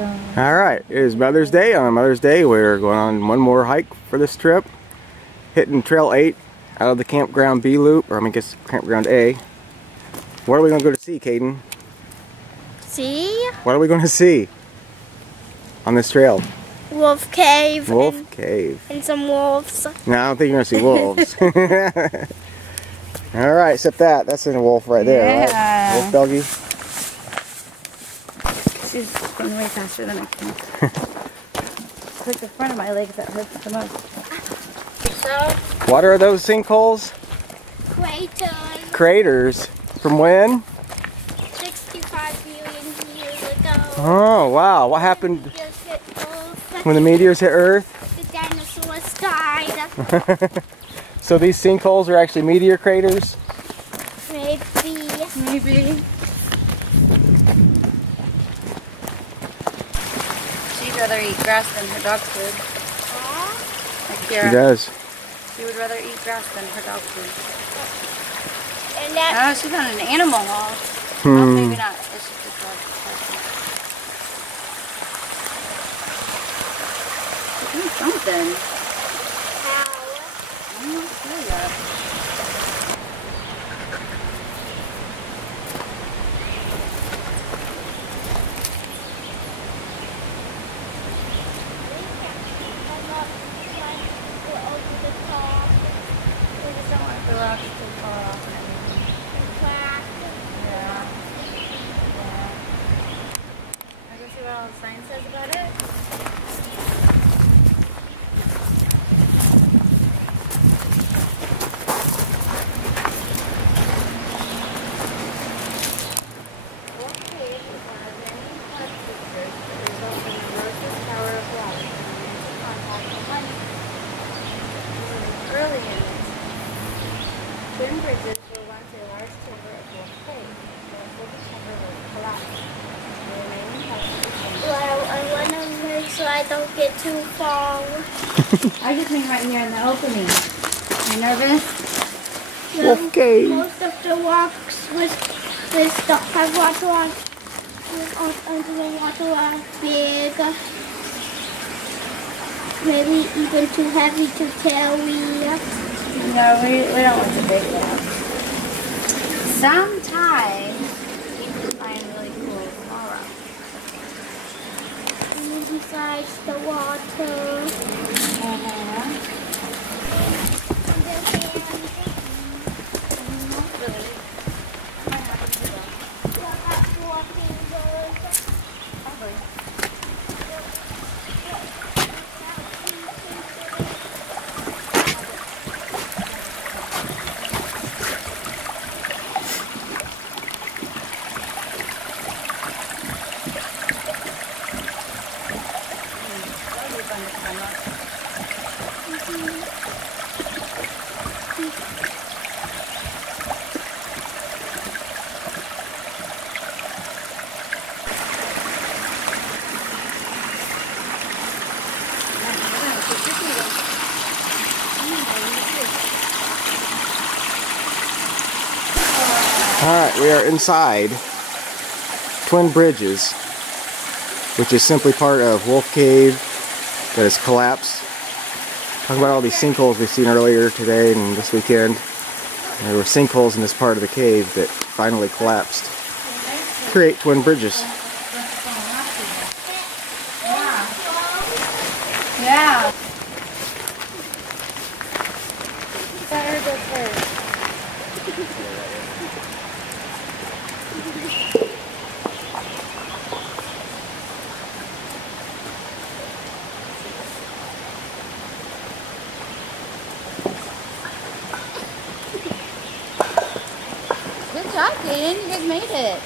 Alright, it is Mother's Day. On Mother's Day, we're going on one more hike for this trip. Hitting Trail 8 out of the Campground B loop, or I guess Campground A. What are we going to go to see, Caden? See? What are we going to see on this trail? Wolf Cave. Wolf Cave. And some wolves. No, I don't think you're going to see wolves. Alright, except that's in a wolf right there. Yeah. Right? Wolf doggy. She's going way faster than I can. It's like the front of my legs that hurts the most. So, What are those sinkholes? craters. Craters. From when? 65 million years ago. Oh, wow. What happened Just hit Earth. when the meteors hit Earth? The dinosaurs died. So these sinkholes are actually meteor craters? Maybe. She'd rather eat grass than her dog's food. Like She Kira. does. She would rather eat grass than her dog's food. And that, Oh, she's on an animal wall. Oh, maybe not. It's just a dog. She's doing something. how? I'm not sure yet. We just don't want the rocks to fall off and everything. Yeah. I can see what all the sign says about it. Wolf Cave is one of many flood features that result in erosive power of water coming into contact with limestone. Early in its twin bridges were once a large timber of Wolf Cave. Therefore, the timber was collapsed. The remaining parts of the timber. Well, I want to make sure I don't get too far. I just mean right here in the opening. You nervous? Wolf Cave. Most of the rocks with stuff have water on. Under the water are big. Maybe even too heavy to carry. No, we don't want to big one. Sometimes you can find really cool small rocks. And besides the water. Alright, we are inside Twin Bridges, which is simply part of Wolf Cave that has collapsed. Talking about all these sinkholes we've seen earlier today and this weekend. There were sinkholes in this part of the cave that finally collapsed to create Twin Bridges. Yeah. Better go first. Good job, Kaden. You guys made it.